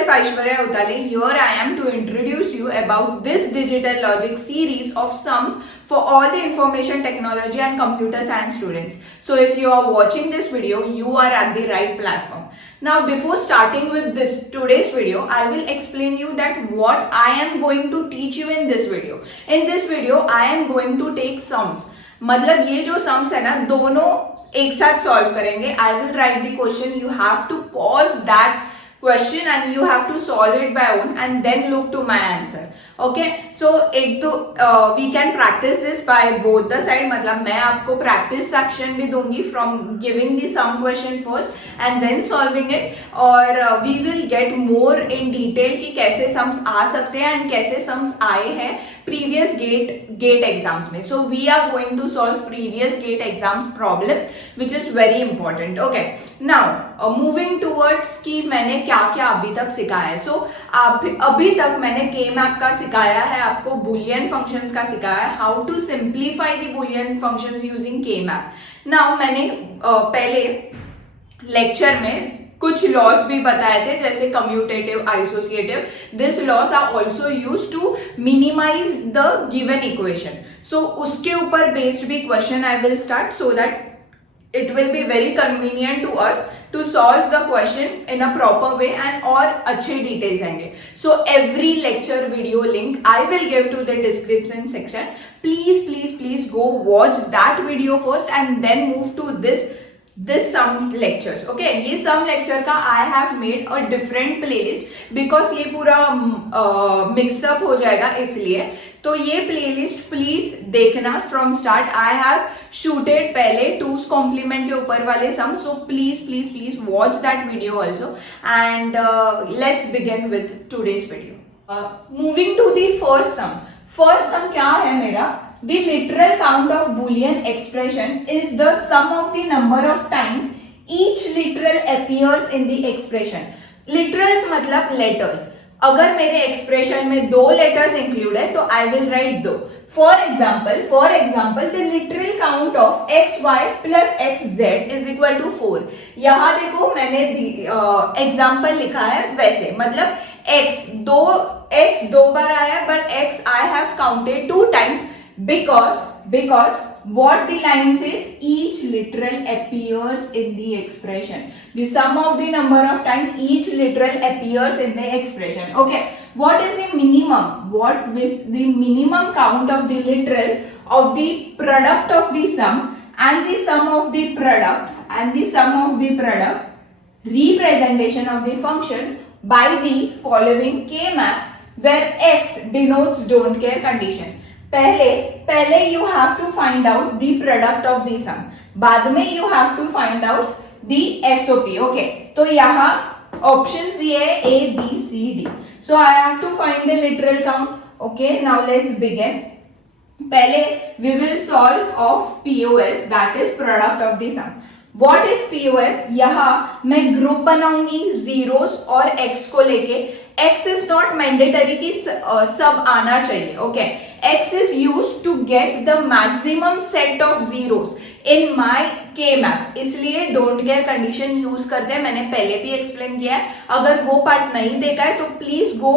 myself Aishwarya Utale. Here I am to introduce you about this digital logic series of sums for all the information technology and computer science students. So if you are watching this video, you are at the right platform. Now before starting with this today's video, I will explain you that what I am going to teach you in this video. In this video, I am going to take sums. मतलब ये जो sums है ना दोनों एक साथ solve करेंगे. I will write the question, you have to pause that question and you have to solve it by own and then look to my answer. Okay, so एक तो we can practice this by both the side. मतलब मैं आपको practice section भी दूंगी from giving the sum question first and then solving it, और we will get more in detail कि कैसे sums आ सकते हैं and कैसे sums आए हैं previous gate exams में. So we are going to solve previous gate exams problem which is very important. Okay, now moving towards कि मैंने क्या क्या अभी तक सिखाया है. सो अभी तक मैंने के मैप का सिखाया है, आपको बुलियन फंक्शंस का सिखाया है, how to simplify the Boolean functions using K map. Now मैंने पहले लेक्चर में कुछ लॉस भी बताए थे जैसे commutative, associative. This laws are also use to minimize the given equation. So उसके ऊपर बेस्ड भी question I will start so that it will be very convenient to us to solve the question in a proper way and और अच्छे details आएंगे. So every lecture video link I will give to the description section. Please go watch that video first and then move to this sum lectures. Okay, ये sum lecture का I have made a different playlist because ये पूरा mix up हो जाएगा, इसलिए तो ये playlist please देखना from start. I have shooted पहले 2's कॉम्प्लीमेंट के ऊपर वाले sum, so please watch that video also and let's begin with today's video. Moving to the first sum. First sum क्या है मेरा? The literal count of Boolean expression is the sum of the number of times each literal appears in the expression. Literals मतलब letters. अगर मेरे expression में दो letters include है तो I will write two. For example the literal count of X Y plus X Z is equal to 4. यहां देखो मैंने एग्जाम्पल लिखा है वैसे, मतलब एक्स दो बार आया है but x I have counted 2 times because what the line says, each literal appears in the expression. The sum of the number of time each literal appears in the expression. Okay, what is the minimum? What is the minimum count of the literal of the product of the sum and the sum of the product representation of the function by the following K map where x denotes don't care condition. पहले you have to find out the product of the sum, बाद में you have to find out the SOP. Okay, तो यहाँ options ये है A, B, C, D. So I have to find the literal count. Okay, now let's begin. पहले we will solve of POS, that is product of the sum. What is POS? यहाँ मैं group बनाऊंगी zeros और x को लेके. X is not mandatory कि सब आना चाहिए. Okay, X is used to get the maximum set of zeros in my K map. इसलिए don't care condition यूज करते हैं. मैंने पहले भी एक्सप्लेन किया है. अगर वो पार्ट नहीं देखा है तो please go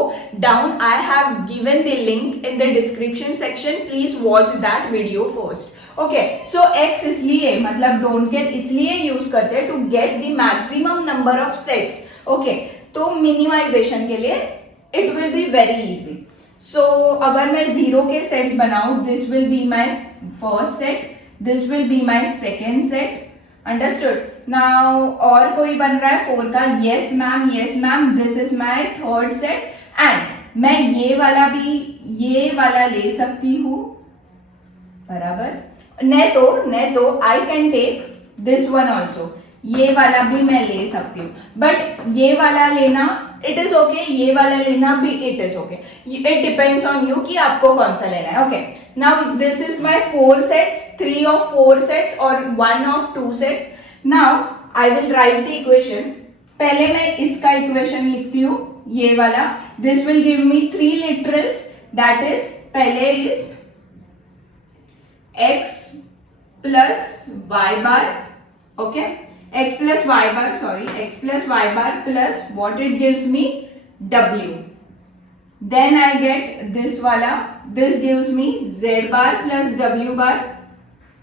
down. I have given the link in the description section. Please watch that video first. Okay, so X इसलिए मतलब डोंट केयर इसलिए यूज करते हैं to get the maximum number of sets. Okay, तो minimization के लिए it will be very easy. So अगर मैं 0 के सेट्स बनाऊं, this will be my first set, this will be my second set. Understood? Now और कोई बन रहा है 4 का? Yes ma'am, this is my third set. And मैं ये वाला ले सकती हूँ बराबर. न तो I can take this one also. ये वाला भी मैं ले सकती हूँ, बट ये वाला लेना इट इज ओके, ये वाला लेना भी it is okay. It depends on you कि आपको कौन सा लेना है. Okay, now this is my 4 sets, 3 of 4 sets और 1 of 2 sets. Now I will write the equation. पहले मैं इसका इक्वेशन लिखती हूँ, ये वाला. This will give me 3 literals, that is पहले is x plus y bar. Okay, x plus y bar plus what it gives me, W. Then I get this wala. This gives me Z bar plus W bar.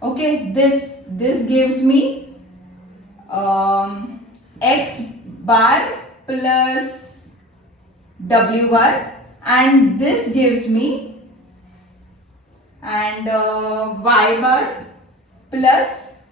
Okay, this gives me X bar plus W bar, and this gives me Y bar plus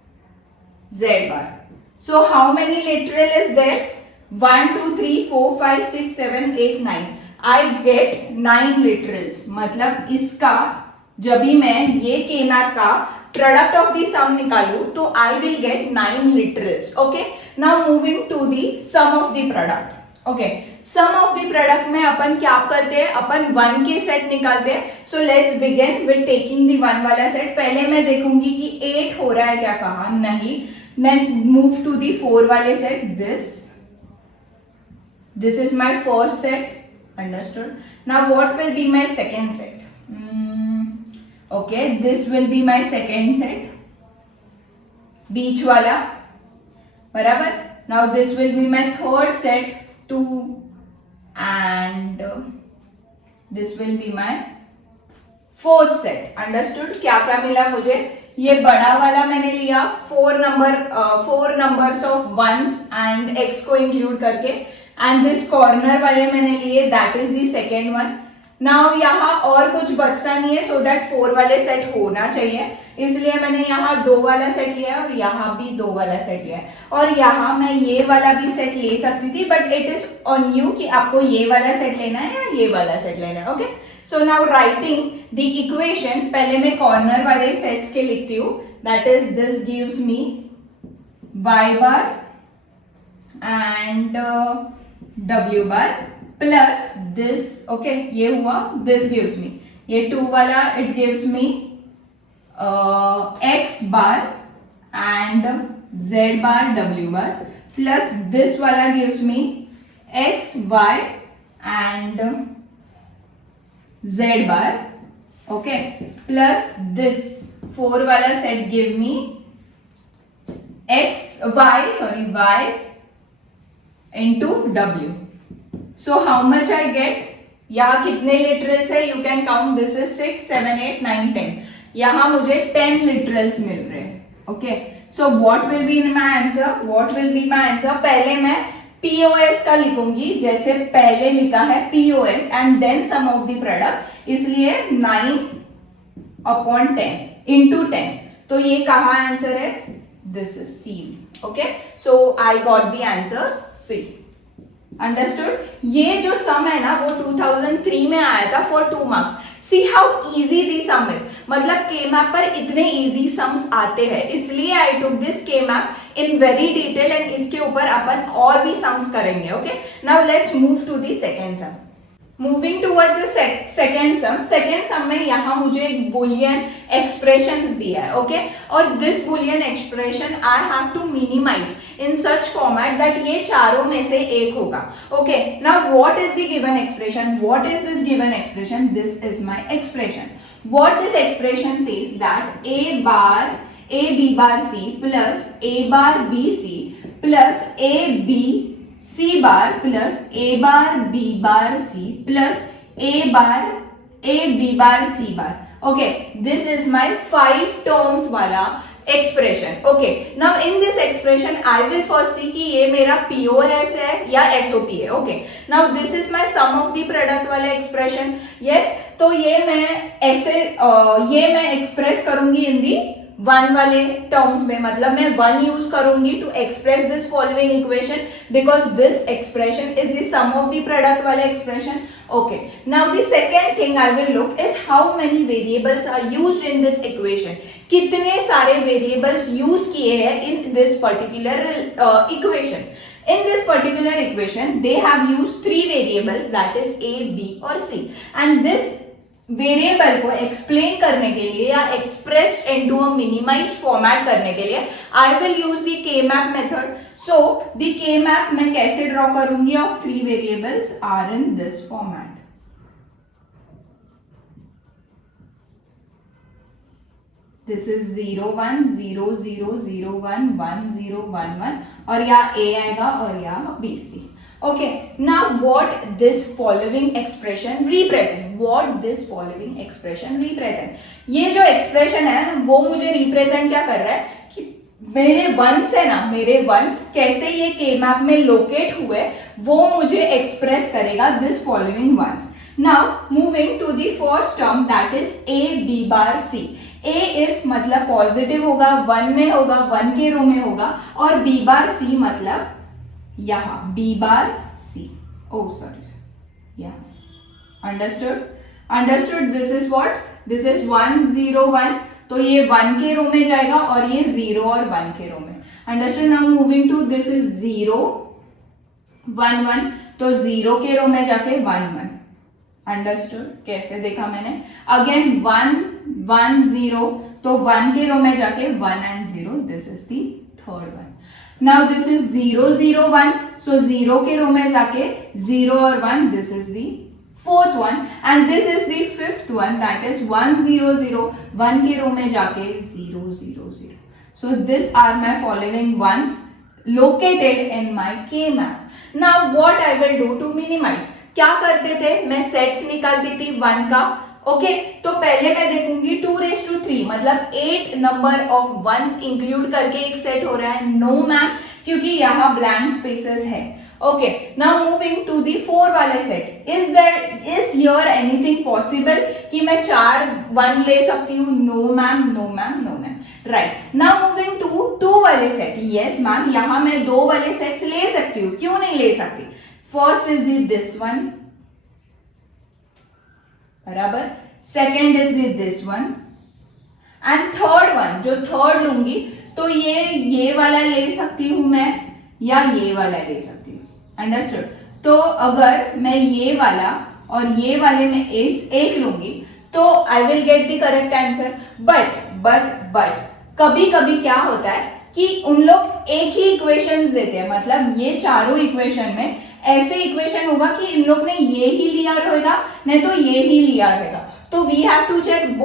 Z bar. So how many literal is there? 1, 2, 3, 4, 5, 6, 7, 8, 9. I get 9 literals. मतलब इसका जब भी मैं ये के map का product of the sum निकालू तो I will get 9 literals. Okay, now moving to the sum of the product. Okay, sum of the product में अपन क्या करते हैं, अपन 1 के सेट निकालते हैं. So let's begin with taking the 1 वाला सेट. पहले मैं देखूंगी कि 8 हो रहा है क्या, कहा नहीं. देन मूव टू द 4 वाले set. This is my first set. Understood? Now what will be my second set? Okay, this will be my second set. Beach wala. बराबर. Now this will be my third set. 2 and this will be my fourth set. Understood? क्या क्या मिला मुझे? ये बड़ा वाला मैंने लिया 4 numbers of ones and x को include करके. एंड दिस कॉर्नर वाले मैंने लिए, that is the second one. Now यहाँ और कुछ बचता नहीं है, सो दैट 4 वाले सेट होना चाहिए, इसलिए मैंने यहाँ 2 वाला सेट लिया है और यहाँ भी 2 वाला सेट लिया है. और यहाँ मैं ये वाला भी सेट ले सकती थी, but it is on you कि आपको ये वाला सेट लेना है या ये वाला सेट लेना है. Okay, so now writing the equation, पहले मैं कॉर्नर वाले सेट्स के लिखती हूँ. That is this gives me y bar and W bar plus this. okay, ये हुआ. this gives me, ये 2 वाला it gives me X bar and Z bar W bar plus this वाला gives me X Y and Z bar. okay, plus this 4 वाला set give me Y into W. So how much I get? यहाँ कितने literals है? You can count. This is 6, 7, 8, 9, 10. यहाँ मुझे 10 literals मिल रहे हैं. Okay. So what will be my answer? What will be my answer? पहले मैं POS का लिखूंगी जैसे पहले लिखा है POS and then sum of the product. इसलिए 9/10 into 10. तो ये कहाँ आंसर है? This is C. Okay. So I got the answer C. Understood? ये जो सम है ना वो 2003 में आया था for 2 marks. See how easy the some is. मतलब के मैप पर इतने इजी सम्स आते हैं, इसलिए I took this K map in very detail and इसके ऊपर अपन और भी सम्स करेंगे. Okay, now let's move to the second sum. Moving towards the second sum में यहाँ मुझे एक बुलियन एक्सप्रेशंस दिया है. ओके, और this Boolean expression I have to minimize in such format that ये चारों में से एक होगा. Okay, now what is the given expression? What is this given expression? This is my expression. What this expression says that a b bar c plus a bar b c plus a b c bar plus a bar b bar c plus a b bar c bar. Okay, this is my 5 terms वाला expression. Okay, now in this expression I will first see कि ये मेरा POS है या SOP है. Okay, now this is my sum of the product वाला expression. Yes, तो ये मैं ऐसे ये मैं एक्सप्रेस करूंगी इन दी 1 वाले टर्म्स में. मतलब मैं 1 यूज करूंगी to express this following equation because this expression is the sum of the product वाला expression. Okay, now the second thing I will look is how many variables are used in this equation. कितने सारे variables use किए हैं in this particular equation. In this particular equation, they have used 3 variables, that is A, B और C. And this variable को explain करने के लिए या expressed into a minimized format करने के लिए I will use the K-map method. So the K-map मैं कैसे draw करूंगी of 3 variables are in this format. This is 0 1 0 0 0 1 1 0 1 1 और यहाँ A आएगा और यहाँ BC. Okay, now what this following expression represent? What this following expression represent? ये जो expression है वो मुझे represent क्या कर रहा है कि मेरे वंस है ना, मेरे वंस कैसे ये के मैप में लोकेट हुए वो मुझे एक्सप्रेस करेगा this following ones. Now moving to the first term that is A B bar C. A is मतलब पॉजिटिव होगा, वन में होगा, वन के रो में होगा, और बी बार सी मतलब यहां बी बार सी. ओ सॉरी, यहां. Understood. This is what, this is 1 0 1, तो ये 1 के रो में जाएगा और ये 0 और 1 के रो में. Understood. Now moving to this is 0 1 1, तो 0 के रो में जाके 1 1. अंडरस्टूड. कैसे देखा मैंने? अगेन 1 1 0, तो 1 के रो में जाके 1 and 0. This is the third one. Now this is 0 0 1, सो 0 के रो में जाके 0 और 1. This is the fourth one, and this is the fifth one, that is 1 0 0, 1 के रो में जाके 0 0 0. So these are my following ones located in my K map. Now what I will do to minimize? क्या करते थे, मैं sets निकालती थी 1 का. ओके, तो पहले मैं देखूंगी 2⁻3 मतलब 8 नंबर ऑफ वंस इंक्लूड करके एक सेट हो रहा है. नो मैम, क्योंकि यहाँ ब्लैंक स्पेसेस है. Okay, now moving to the 4 वाले set. Is here anything possible कि मैं 4 1 ले सकती हूँ? No ma'am, no ma'am, no ma'am. Right. Now moving to 2 वाले सेट. यस मैम, यहाँ मैं 2 वाले सेट्स ले सकती हूँ. क्यों नहीं ले सकती? फर्स्ट इज दिस वन, बराबर. Second is this one, and third one जो थर्ड लूंगी तो ये वाला ले सकती हूं मैं, या ये वाला ले सकती हूँ. अंडरस्टूड. तो अगर मैं ये वाला और ये वाले में एक लूंगी तो I will get the correct answer. But कभी कभी क्या होता है कि उन लोग एक ही इक्वेशंस देते हैं. मतलब ये चारों इक्वेशन में ऐसे इक्वेशन होगा कि इन लोग ने ये ही लिया रहेगा, नहीं तो ये ही लिया रहेगा. तो we have to check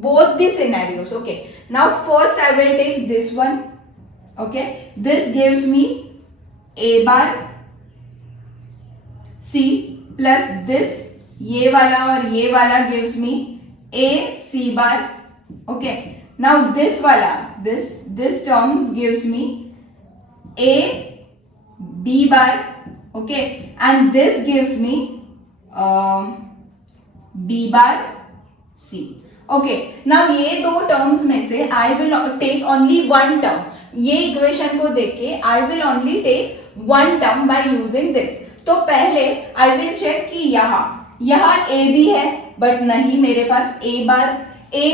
both the scenarios. Okay, now first I will take this one. Okay, this gives me a bar c plus this, ये वाला और ये वाला gives me a c bar. Okay, now this वाला, this terms gives me a b bar. Okay, and this gives me b bar c. Okay, now ये दो terms में से I will take only one term. ये equation को देख के I will only take one term by using this. तो पहले आई विल चेक कि यहाँ ए बी है, बट नहीं, मेरे पास ए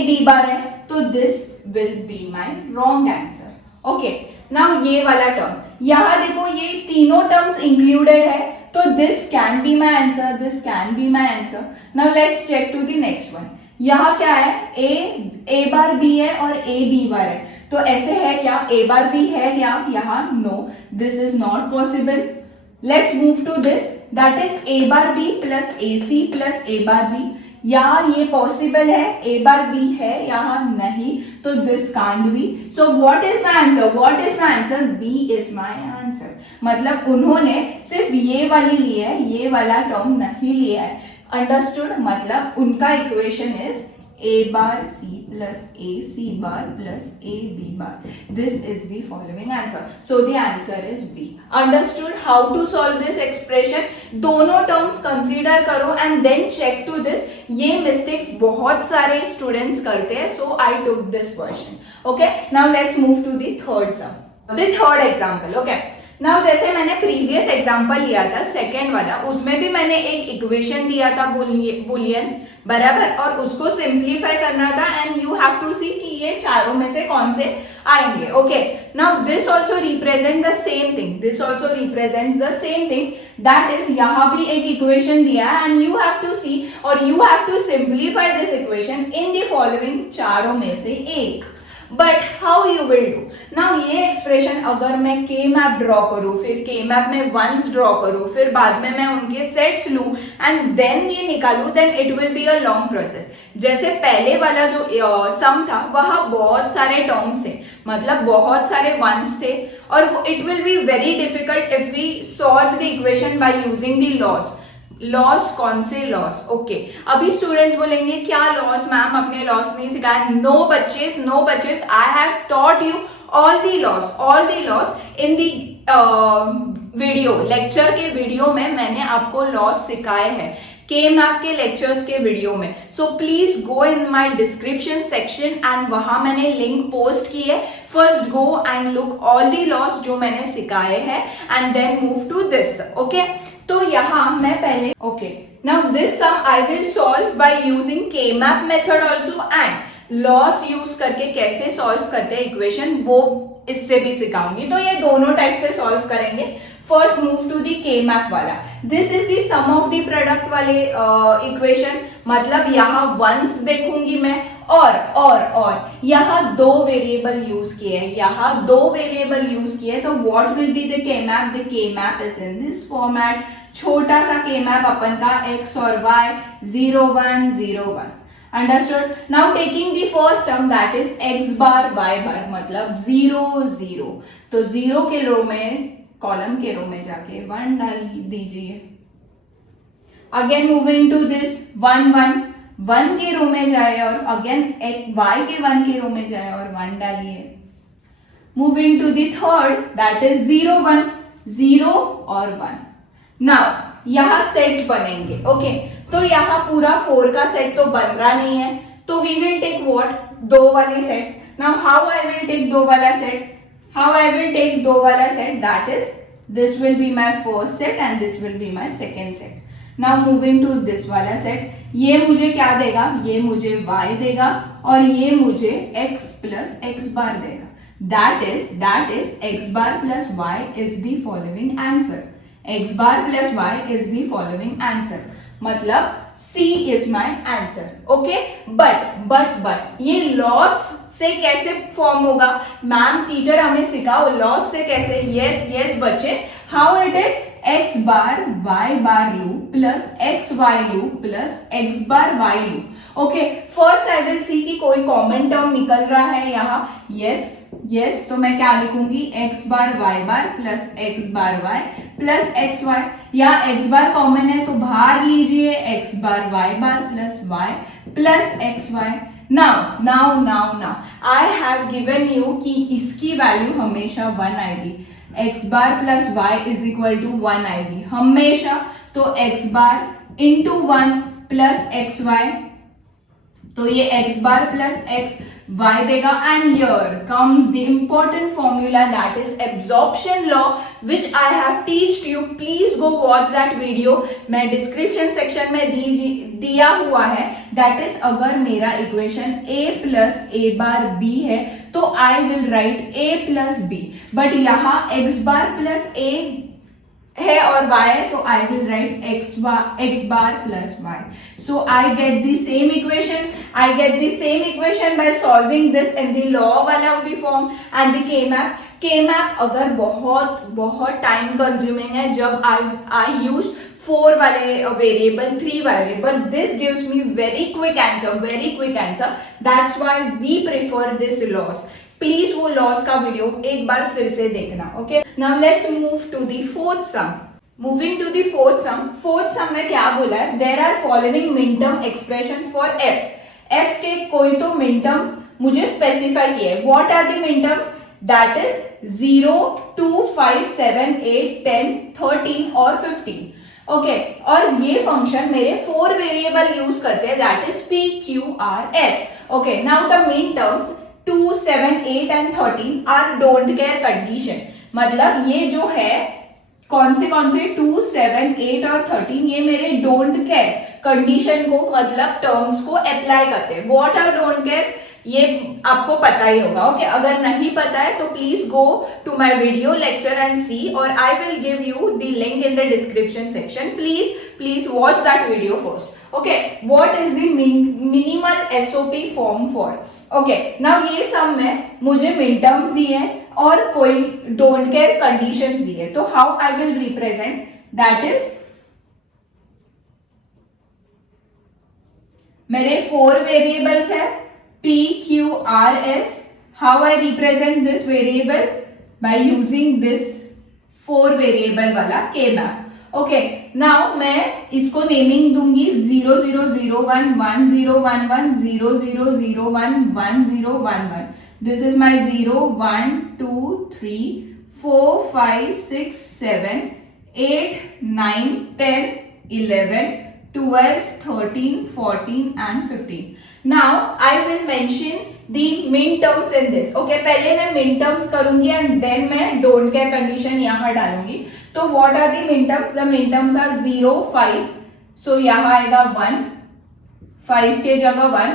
बी बार है, तो this will be my wrong answer. Okay, now ये वाला टर्म, यहाँ देखो ये तीनों टर्म्स इंक्लूडेड है, तो this can be my answer, this can be my answer. Now let's check to the next one. यहाँ क्या है, ए बार बी है और ए बी बार है, तो ऐसे है क्या, ए बार बी है क्या यहाँ? No, this is not possible. Let's move to this, that is A bar B plus A C plus A bar B. यहाँ ये पॉसिबल है, ए बार बी है, यहाँ नहीं, तो this can't be. So what is my answer? What is my answer? B is my answer. मतलब उन्होंने सिर्फ ये वाली ली है, ये वाला टर्म नहीं लिया है. अंडरस्टूड. मतलब उनका equation is a bar c plus a c bar plus a b bar. This is the following answer. So the answer is B. Understood how to solve this expression? दोनों terms consider करो and then check to this. ये mistakes बहुत सारे students करते हैं, so I took this question. Okay, now let's move to the third sum. The third example. Okay. Now जैसे मैंने previous example लिया था सेकेंड वाला, उसमें भी मैंने एक इक्वेशन दिया था बुलियन, बराबर, और उसको सिंप्लीफाई करना था and you have to see कि ये चारों में से कौन से आएंगे. Okay, now this also represent the same thing, this also represent the same thing, that is यहाँ भी एक इक्वेशन दिया है and you have to see और you have to simplify this equation in the following चारों में से एक. But how you will do? Now ये एक्सप्रेशन अगर मैं के मैप ड्रॉ करूं, फिर के मैप में वंस ड्रॉ करूं, फिर बाद में मैं उनके सेट्स लूं एंड देन ये निकालूं, then it will be a long process. जैसे पहले वाला जो सम था वहाँ बहुत सारे टर्म्स थे, मतलब बहुत सारे वंस थे और it will be very difficult if we solve the equation by using the laws कौन से लॉस? ओके, अभी स्टूडेंट्स बोलेंगे क्या लॉस मैम, अपने लॉस नहीं सिखाया? नो बच्चेस, I have taught you all the laws in the video, lecture के वीडियो में मैंने आपको लॉस सिखाए हैं के मैप के लेक्चर्स के वीडियो में. So please go in my description section and वहां मैंने लिंक पोस्ट की है. First go and look all the laws जो मैंने सिखाए हैं and then move to this. Okay, तो यहाँ मैं पहले now this sum I will solve by using K map method also and laws use करके कैसे सॉल्व करते हैं इक्वेशन वो इससे भी सिखाऊंगी. तो ये दोनों टाइप से सॉल्व करेंगे. First move to the K map वाला. This is the sum of the product वाले इक्वेशन. मतलब यहाँ वंस देखूंगी मैं और यहाँ दो वेरिएबल यूज किए हैं. तो व्हाट विल बी द के मैप? द के map is in this format. छोटा सा के मैप अपन का x और y 0 1 0 1. Understood? Now taking the first term that is x bar y bar मतलब 0 0. तो 0 के रो में, कॉलम के रो में जाके 1 डाल दीजिए. Again moving to this 1 1. 1 के रो में जाए और अगेन y के 1 के रो में जाए और 1 डालिए. Moving to the third that is 0 1 0 और 1. नाउ यहाँ सेट्स बनेंगे. ओके, तो यहाँ पूरा 4 का सेट तो बन रहा नहीं है, तो वी विल टेक व्हाट? दो वाले sets. Now how I will take दो वाला set? That is this will be my first set and this will be my second set. Now moving to this वाला सेट. ये मुझे क्या देगा? ये मुझे y देगा और ये मुझे x प्लस एक्स बार देगा. That is x bar plus y is the following answer. x bar plus y is the following answer. मतलब C is my answer. Okay, but ये लॉस से कैसे फॉर्म होगा? मैम टीचर हमें सिखाओ loss से कैसे. यस बच्चे, how it is x bar y bar loop plus X Y loop plus x bar y loop. Okay, first I will see कि कोई कॉमन टर्म निकल रहा है यहाँ. यस, तो मैं क्या लिखूंगी? x bar y bar plus X bar y plus X Y. यहाँ x बार कॉमन है तो बाहर लीजिए x bar y bar plus y plus X Y. Now I have given you कि इसकी वैल्यू हमेशा 1 आएगी. x bar plus y is equal to 1 आएगी हमेशा. तो x bar into 1 plus X Y, तो ये x bar plus X y देगा. And here comes the important formula that is absorption law which I have teached you. Please go watch that video. मैं description section में दिया हुआ है. That is अगर मेरा equation a plus A bar b है तो I will write a plus b. But यहाँ x बार प्लस a है और y है तो I will write x bar plus y. So I get the same equation by solving this in the law वाला भी form and the K-map. K-map अगर बहुत time consuming है जब I use 4 वाले वेरिएबल 3 वाले, but this gives me very quick answer. That's why we prefer this laws. Please वो laws का वीडियो एक बार फिर से देखना. Okay, now let's move to the fourth sum. Moving to the fourth sum में क्या बोला है? There are following min term expression for F के कोई तो मिन टर्म्स मुझे स्पेसिफाई किए. What are the min terms? That is 0 2 5 7 8 10 13 और 15. ओके, और ये फंक्शन मेरे 4 वेरिएबल यूज करते हैं that is p q r s. Okay, now the min terms 2 7 8 and 13 are don't care condition. मतलब ये जो है कौन से 2 7 8 और 13 ये मेरे डोंट केयर कंडीशन को मतलब टर्म्स को अप्लाई करते हैं. व्हाट आर डोंट केयर ये आपको पता ही होगा. ओके, अगर नहीं पता है तो please go to my video lecture and see, और I will give you the link in the description section. Please watch that video first. Okay, what is the minimal SOP form for. Okay, now ये सब में मुझे मिन terms दिए और कोई don't care conditions दिए. तो how I will represent that is मेरे 4 वेरिएबल्स है p q r s how I represent this variable? By using this 4 variable वाला k map. ओके नाउ मैं इसको नेमिंग दूंगी 0001 1011 0001 1011. This is my 0 1 2 3 4 5 6 7 8 9 10 11 12 13 14 and 15. Now I will mention the min terms in this. Okay, पहले मैं min terms करूंगी and then मैं don't care condition यहाँ डालूंगी. तो what are the min terms? The min terms are 0 5. So यहाँ आएगा 1, 5 के जगह 1.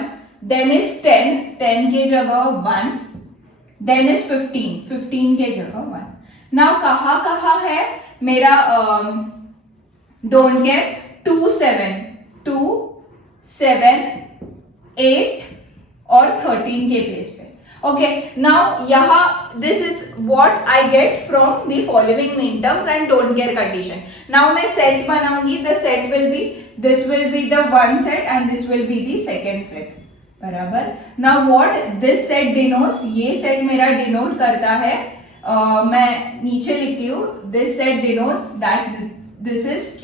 Then is 10, 10 के जगह 1. Then is 15, 15 के जगह 1. Now कहाँ है मेरा don't care? 2 7 8 और 13 के प्लेस पे. ओके नाउ यहाँ this is what I get from the following min terms and don't care condition. Now मैं सेट्स बनाऊंगी. The set will be this will be the one set and this will be the second set. बराबर. Now what this set denotes, ये set मेरा denote करता है मैं नीचे लिखती हूँ. This set denotes that this is Q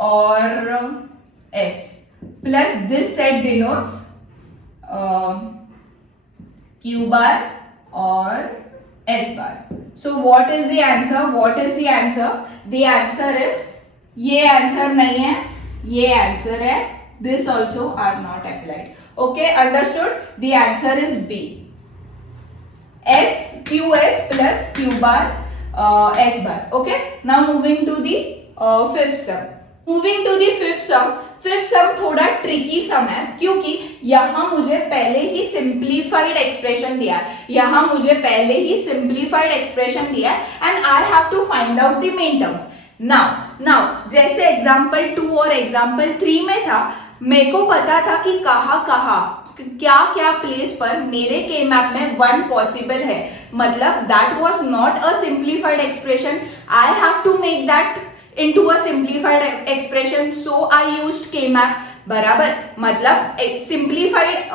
और S plus this set denotes Q bar or S bar. So what is the answer? What is the answer? The answer is ये answer नहीं है, ये answer है. This also are not applied. Okay, understood? The answer is B. S QS plus Q bar S bar. Okay. Now moving to the fifth sum. Moving to the fifth sum. Fifth sum थोड़ा tricky sum है क्योंकि यहाँ मुझे पहले ही simplified expression दिया and I have to find out the main terms. Now जैसे example 2 और एग्जांपल 3 में था, मेरे को पता था कि कहाँ क्या प्लेस पर मेरे के मैप में 1 पॉसिबल है. मतलब that was not a simplified expression. I have to make that into a simplified expression, so I used K-map. बराबर. मतलब सिंप्लीफाइड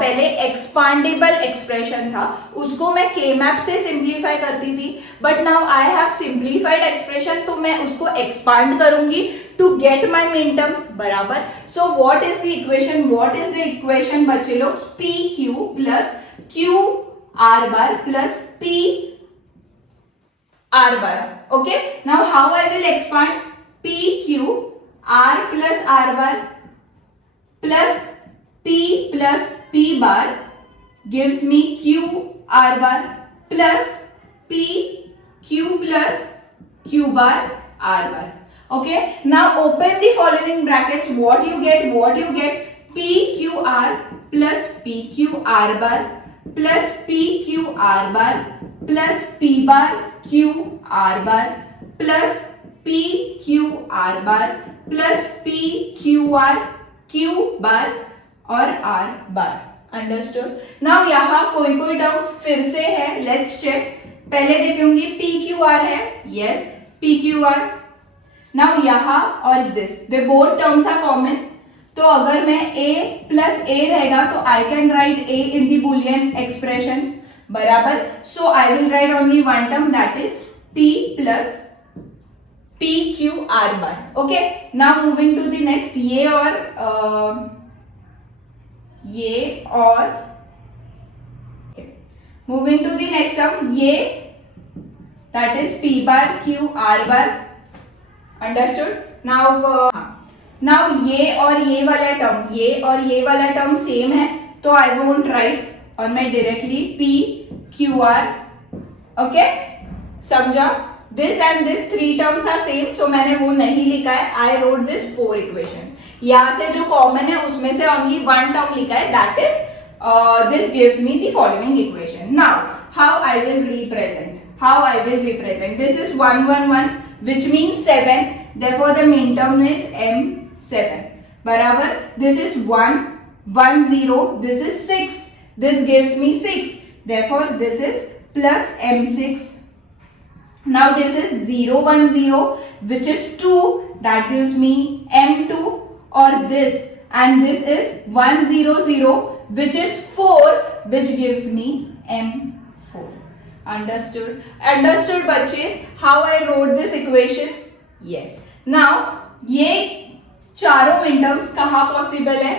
पहले एक्सपांडेबल एक्सप्रेशन था, उसको मैं K-map से सिंप्लीफाई करती थी. But now I have simplified expression, तो मैं उसको एक्सपांड करूंगी टू गेट माई मिन टर्म्स. बराबर. सो व्हाट इज द इक्वेशन बच्चे लोग? P Q plus Q R bar plus P R bar. Okay. Now how I will expand? PQ R plus R bar plus P bar gives me Q R bar plus PQ plus Q bar R bar. Okay. Now open the following brackets. What you get? PQR plus PQR bar plus PQR bar plus P bar Q R bar plus PQR bar plus PQR Q bar और R bar. Understood? Now यहाँ कोई terms फिर से है. Let's check. पहले देखेंगे PQR है. Yes, PQR. Now यहाँ और this, they both terms are common. तो अगर मैं A plus A रहेगा तो I can write A in the Boolean expression. बराबर. So I will write only one term, that is P plus PQR bar. Okay. Now moving to the next, ये और moving to the next term, ये that is P bar Q R bar. Understood? Now ये और ये वाला term same है, तो I won't write और मैं directly P Q R. Okay, समझा? This and this 3 terms are same, so मैंने वो नहीं लिखा है. I wrote this 4 equations. यहाँ से जो कॉमन है उसमें से ओनली 1 टर्म लिखा है, that is this gives me the following equation. Now how I will represent this is 1 1 1 which means 7. therefore the min term is M7. बराबर. this is 1 1 0, this is 6, this gives me 6, therefore this is plus M6. now this is 0 1 0 which is 2, that gives me M2, or this, and this is 1 0 0 which is 4, which gives me m4. Understood बच्चे how I wrote this equation? Yes. Now ये चारों minterms कहाँ possible है?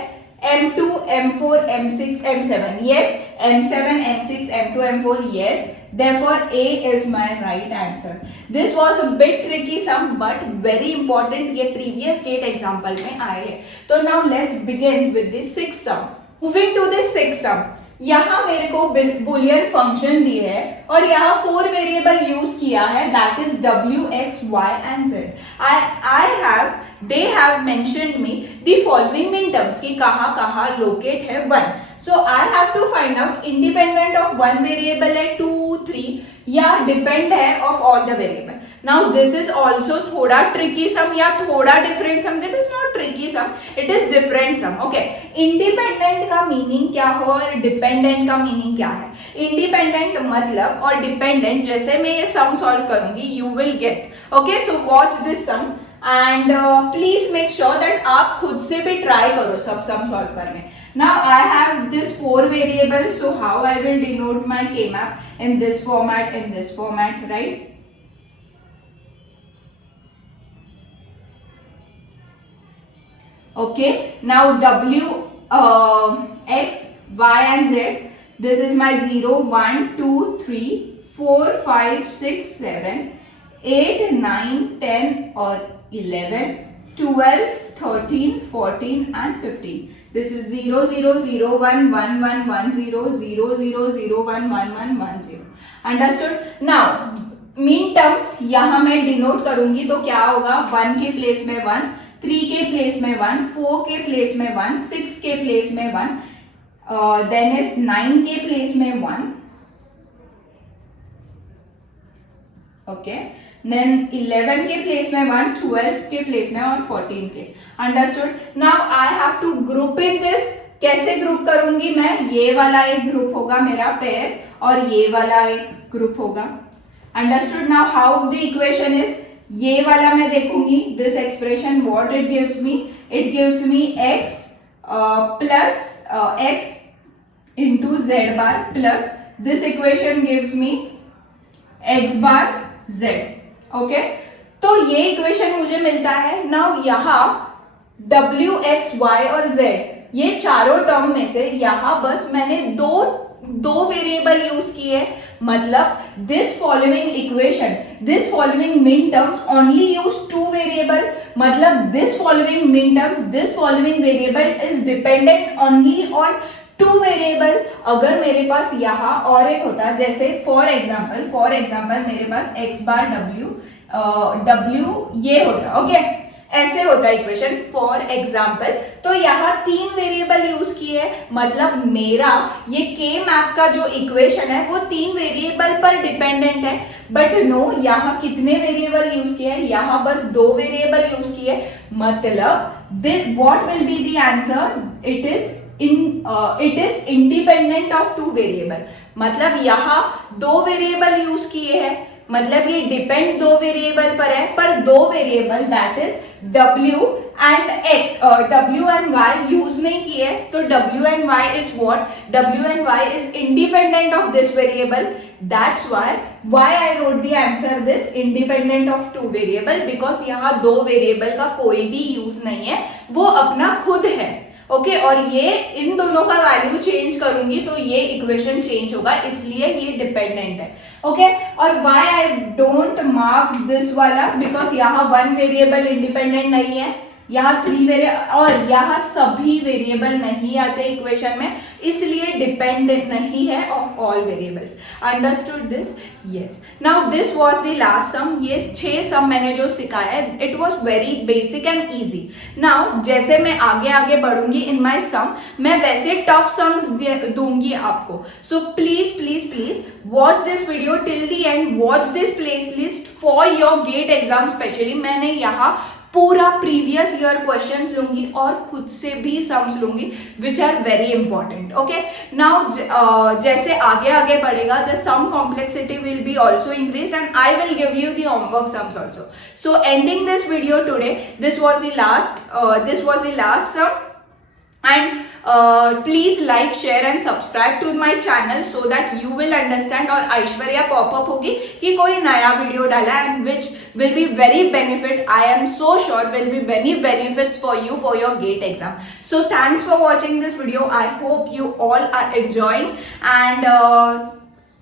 m2, m4, m6, m7. Yes. m7, m6, m2, m4. Yes. Therefore A is my right answer. This was a bit tricky sum but very important. ये previous gate example में आए हैं. तो now let's begin with the sixth sum. Moving to the sixth sum. यहाँ मेरे को Boolean function दी है और यहाँ 4 वेरिएबल यूज किया है, that is w, x, y and z. They have mentioned me the following minterms कि कहाँ लोकेट है 1. So I have to find out independent of one variable है 2, 3 या डिपेंड है of all the variable. Now this is also थोड़ा tricky sum या थोड़ा different sum. That is not tricky sum, it is different sum. Okay, independent का meaning क्या हो और dependent का meaning क्या है? Independent मतलब और dependent जैसे मैं ये sum solve करूंगी you will get. Okay, so watch this sum and please make sure that आप खुद से भी try करो सब sum solve करने. Now I have this 4 variables, so how I will denote my K-map in this format, right? Okay, now w, x, y and z. This is my 0, 1, 2, 3, 4, 5, 6, 7, 8, 9, 10 or 11, 12, 13, 14 and 15. This is 0, 0, 0, 1, 1, 1, 1, 0, 0, 0, 0, 1, 1, 1, 1, 0. Understood? Now mean terms यहाँ मैं denote करूंगी तो क्या होगा? 1 के place में 1, 3 के place में 1, 4 के प्लेस में 1, 6 के प्लेस में 1, देन इज 9 के प्लेस में 1, ओके, देन 11 के प्लेस में 1, 12 के प्लेस में और 14 के. Understood? Now I have to group in this. कैसे ग्रुप करूंगी मैं? ये वाला एक ग्रुप होगा मेरा पेयर और ये वाला एक ग्रुप होगा. Understood? Now how the equation is, ये वाला मैं देखूंगी this expression what it gives me. It gives me x plus x into z bar plus this equation gives me x bar z. Okay, तो ये equation मुझे मिलता है. Now यहाँ w, x, y और z ये चारों टर्म में से यहाँ बस मैंने दो वेरिएबल यूज किए. मतलब this following equation, this following min terms only use 2 variable. मतलब this following min terms, this following variable is dependent only on 2 variable. अगर मेरे पास यहाँ और एक होता, जैसे फॉर एग्जाम्पल मेरे पास x बार w ये होता. ओके, ऐसे होता है इक्वेशन फॉर एग्जाम्पल. तो यहाँ 3 वेरिएबल यूज किए, मतलब मेरा ये के मैप का जो इक्वेशन है वो 3 वेरिएबल पर डिपेंडेंट है. बट नो, यहाँ कितने वेरिएबल यूज किए? यहाँ बस 2 वेरिएबल यूज किए. मतलब what will be the answer? It is independent of 2 variable. मतलब यहाँ 2 वेरिएबल यूज किए हैं, मतलब ये डिपेंड 2 वेरिएबल पर है, पर 2 variable that is w and y use नहीं किए. तो w and y is what? w and y is independent of this variable. That's why I wrote the answer this independent of 2 variable, because यहाँ 2 variable का कोई भी use नहीं है, वो अपना खुद है. ओके, और ये इन दोनों का वैल्यू चेंज करूंगी तो ये इक्वेशन चेंज होगा, इसलिए ये डिपेंडेंट है. ओके, और why I don't mark this वाला? बिकॉज यहाँ 1 वेरिएबल इंडिपेंडेंट नहीं है, यहाँ 3 वेरिएबल और यहाँ सभी वेरिएबल नहीं आते इक्वेशन में, इसलिए डिपेंडेंट नहीं है of all variables. Understood this? Yes. Now this was the last sum. ये 6 सम मैंने जो सिखाया है, it was very basic and easy. नाउ जैसे मैं आगे बढ़ूंगी इन माय सम, मैं वैसे टफ सम्स दूंगी आपको. So please watch this video till the end. Watch this playlist for your GATE exam specially. मैंने यहाँ पूरा प्रीवियस ईयर क्वेश्चंस लूंगी और खुद से भी सम्स लूंगी which are very important. Okay, now जैसे आगे बढ़ेगा the sum complexity will be also increase and I will give you the homework sums also. So ending this video today, this was the last sum. and please like, share and subscribe to my channel so that you will understand और Aishwarya popup होगी कि कोई नया video डाला and which will be very benefit. I am so sure will be many benefits for you for your GATE exam. So thanks for watching this video. I hope you all are enjoying and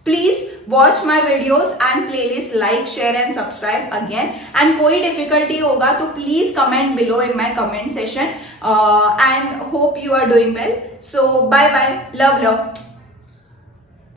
please watch my videos and playlist, like, share and subscribe again. And कोई difficulty होगा तो please comment below in my comment section and hope you are doing well. So bye bye, love.